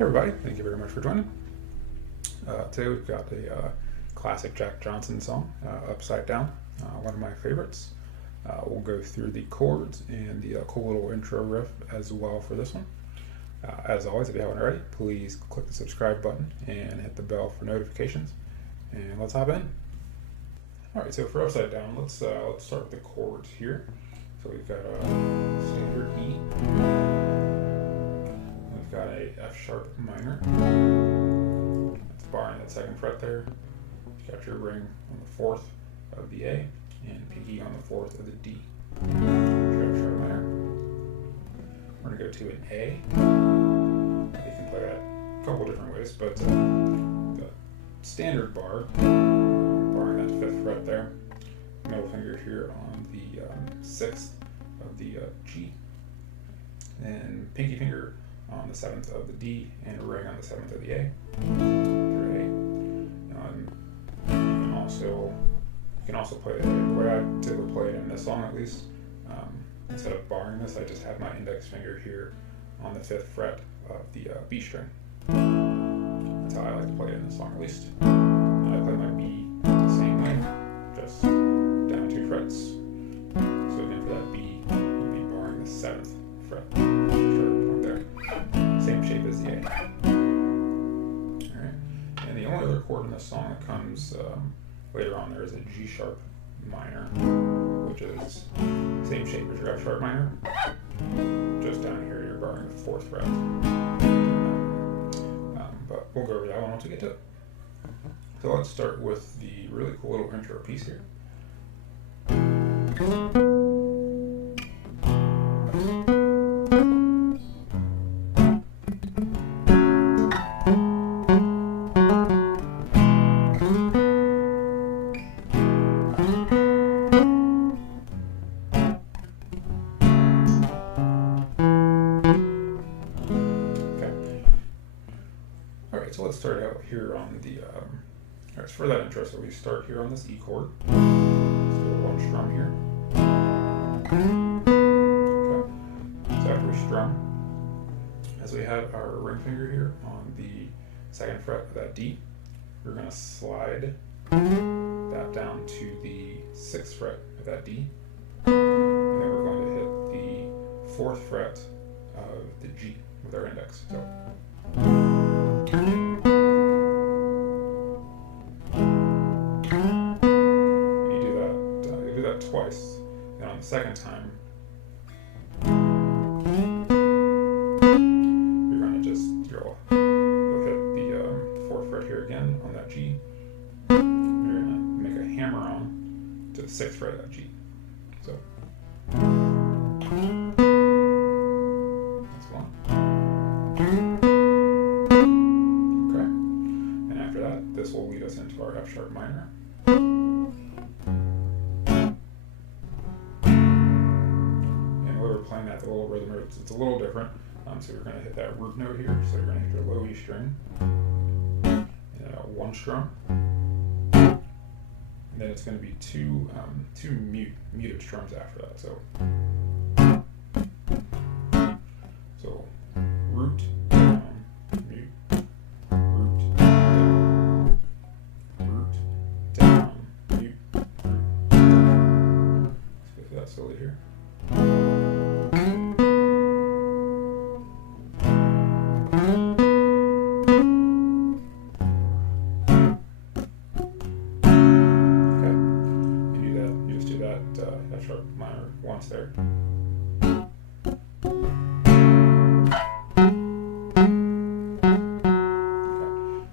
Everybody, thank you very much for joining. Today we've got a classic Jack Johnson song, Upside Down, one of my favorites. We'll go through the chords and the cool little intro riff as well for this one. As always, if you haven't already, please click the subscribe button and hit the bell for notifications. And let's hop in. Alright, so for Upside Down, let's start with the chords here. So we've got a standard E. Got a F sharp minor. That's barring that second fret there. You got your ring on the fourth of the A and pinky on the fourth of the D. F sharp minor. We're gonna go to an A. You can play that a couple different ways, but the standard bar, barring that fifth fret there, middle finger here on the sixth of the G, and pinky finger on the 7th of the D and a ring on the 7th of the A. You can also play it the way I typically play it in this song, at least. Instead of barring this, I just have my index finger here on the 5th fret of the B string. That's how I like to play it in this song, at least. And I play my B the same way, just down 2 frets. So again, for that B, you'd be barring the 7th fret. Same shape as the A. Alright. And the only other chord in this song that comes later on there is a G sharp minor, which is same shape as your F sharp minor. Just down here you're barring the 4th fret. But we'll go over that one once we get to it. So let's start with the really cool little intro piece here. So let's start out here on the, alright, so for that intro, so we start here on this E chord. Let's do a 1 strum here. Okay. So after we strum, as we have our ring finger here on the 2nd fret of that D, we're going to slide that down to the 6th fret of that D. And then we're going to hit the 4th fret of the G with our index. So. Twice, and on the second time, you're going to just you'll hit the 4th fret here again on that G. You're going to make a hammer on to the 6th fret of that G. So that's one. Okay, and after that, this will lead us into our F sharp minor. Playing that the little rhythm, it's a little different. So you're going to hit that root note here. So you're going to hit your low E string, and then a 1 strum, and then it's going to be two muted strums after that. So root down, mute, root down, root down, mute, root down. Let's go through that slowly here. balance there.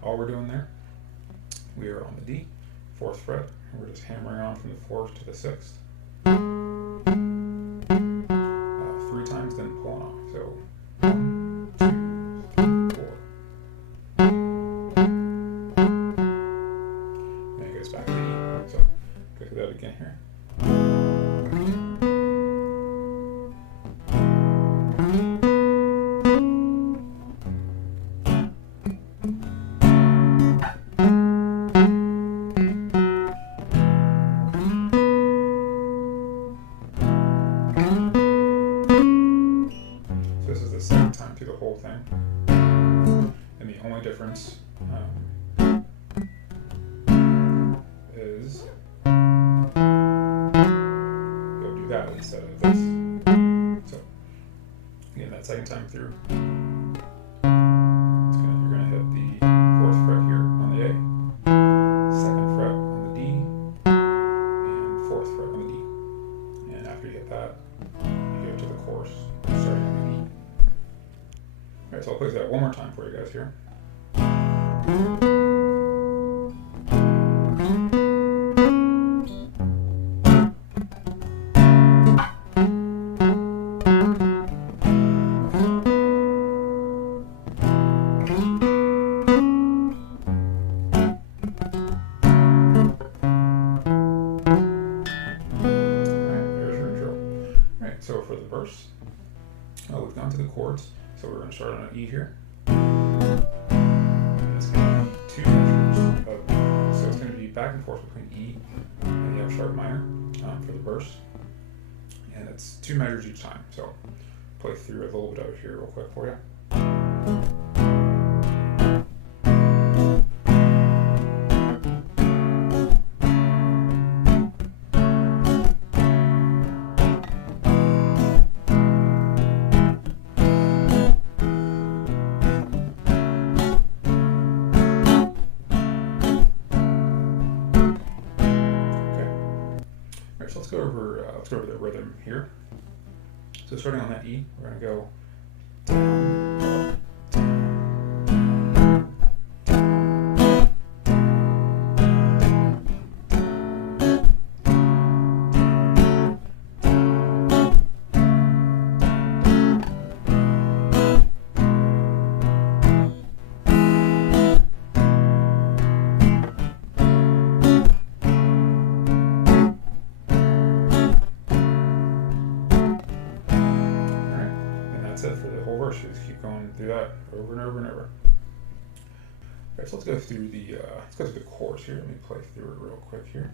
All we're doing there, we are on the D, 4th fret, and we're just hammering on from the 4th to the 6th. 3 times, then pulling off. So 1, 2, 3, 4. And it goes back to E. So go through that again here. Through the whole thing, and the only difference is you'll do that instead of this. So again, that second time through, you're gonna hit the 4th fret here on the A, 2nd fret on the D, and 4th fret on the D. And after you hit that, you go to the chorus, starting on the E. Alright, so I'll play that one more time for you guys here. Alright, there's your intro. Alright, so for the verse, we've gone to the chords. So we're going to start on an E here. And it's going to be 2 measures of, so it's going to be back and forth between E and the F sharp minor for the verse. And it's 2 measures each time. So play through a little bit of it here real quick for you. So let's go over the rhythm here. So starting on that E, we're going to go down, up, it for the whole verse. You just keep going through that over and over and over. Okay, so let's go through the chorus here. Let me play through it real quick here.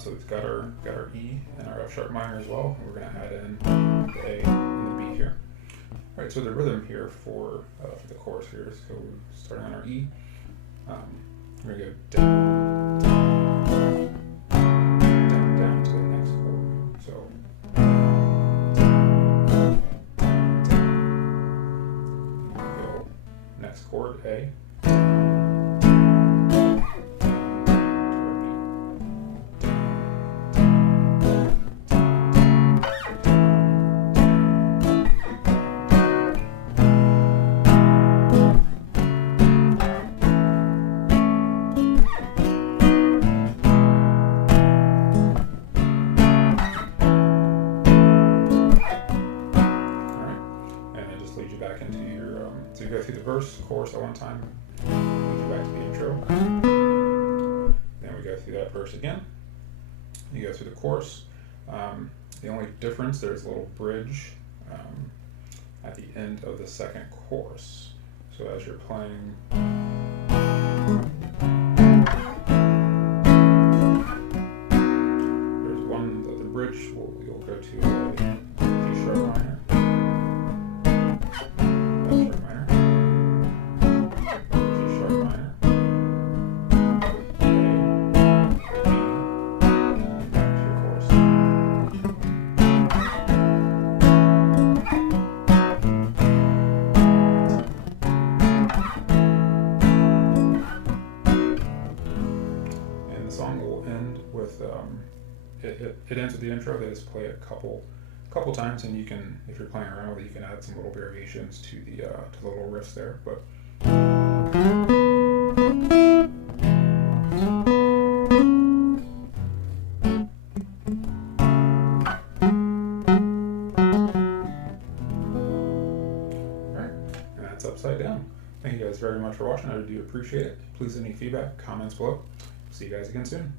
So we've got our E and our F sharp minor as well. And we're going to add in the A and the B here. All right, so the rhythm here for the chorus here. So we're starting on our E. We're going to go down, down, down to the next chord. So go next chord A. Back into your, so you go through the verse, chorus at one time, lead you back to the intro, then we go through that verse again, you go through the chorus. The only difference, there's a little bridge at the end of the second chorus. So as you're playing, there's one, the bridge, you'll go to a G sharp minor, F sharp minor, G with it ends with the intro. They just play it a couple times, and you can, if you're playing around with it, you can add some little variations to the little riffs there. But alright, and that's Upside Down. Thank you guys very much for watching. I do appreciate it. Please leave any feedback, comments below. See you guys again soon.